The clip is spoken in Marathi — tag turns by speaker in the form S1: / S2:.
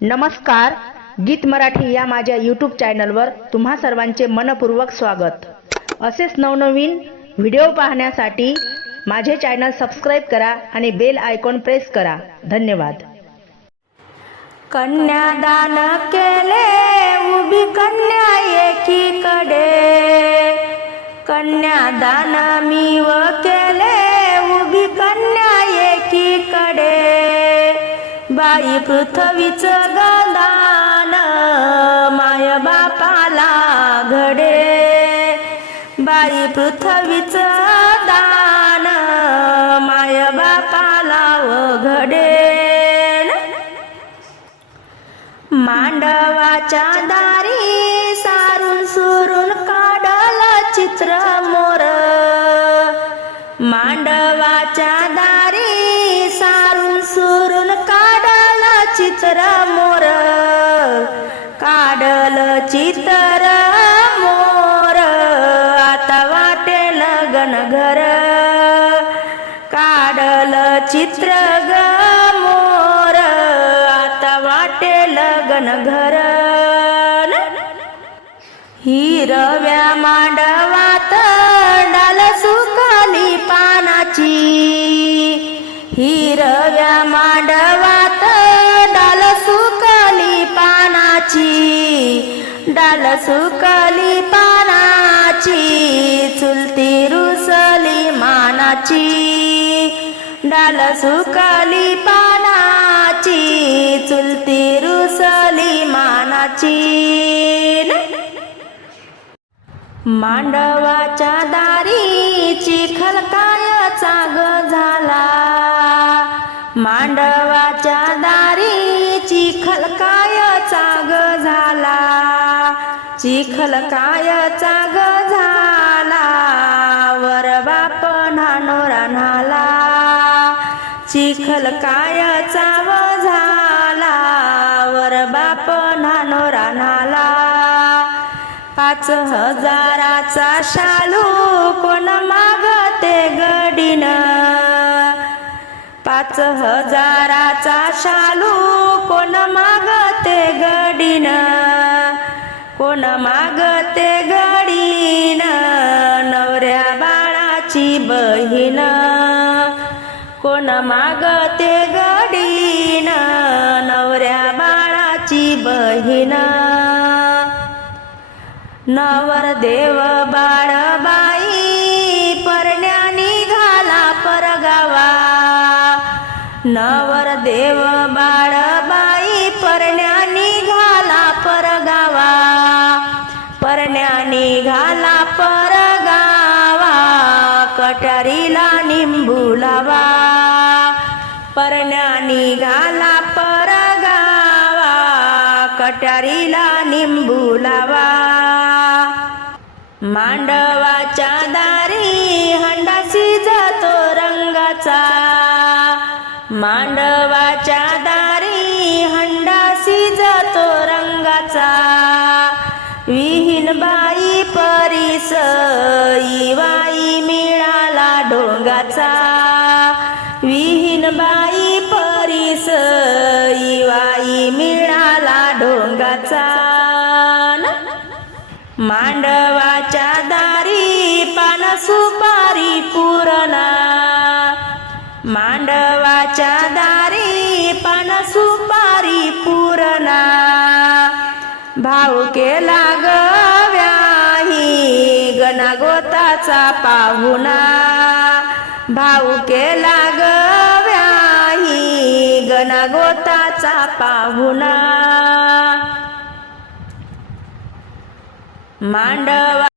S1: नमस्कार गीत मराठी या माझ्या यूट्यूब चॅनलवर तुम्हा सर्वांचे मनपूर्वक स्वागत. असेच नवनवीन व्हिडिओ पाहण्यासाठी माझे चॅनल सबस्क्राईब करा आणि बेल आयकॉन प्रेस करा. धन्यवाद.
S2: कन्यादान केले उभी कन्या एकीकडे. कन्यादान मी व केले बाई पृथ्वीच गदान माय बापाला घडे. बाई पृथ्वीच दान माय बापाला घडे मांडवाच्या चित्र मोर काढल चित्र मोर. आता लगन घर काढल चित्र ग मोर. आता वाटे लगन घर. हिरव्या मांडवा सुकली पानाची चुलती रुसली मानाची. डाल सुकली पानाची चुलती रुसली मानाची. मांडवाच्या दारी चिखल कायचा ग झाला. मांडवाच्या दारी चिखल कायचा ग झाला. चिखल कायचा ग झाला वर बाप नानोरा नाला चिखल कायचा व झाला वर बाप नानोरा नाला पाच हजाराचा शालू कोण मागते गडीन पाच हजाराचा शालू कोण मागते गडीन? कोण मागते घडीन नवऱ्या बाळाची बहीण. कोण मागते घडीन नवऱ्या बाळाची बहीण. नवर देव बाळबाई परण्या निघाला परगावा. नवर देव बाळ कटारीला निंबू लावा. परण्या निघाला परगावा. कटारीला निंबू लावा. मांडवाच्या दारी हंडासी जातो रंगाचा. मांडवाच्या मांडवाच्या दारी पान सुपारी पुरणा मांडवाच्या दारी पान सुपारी पुरणा भाऊ केला गव्याही गणागोताचा पाहुणा भाऊ केला गव्याही गणागोताचा पाहुणा मांडवा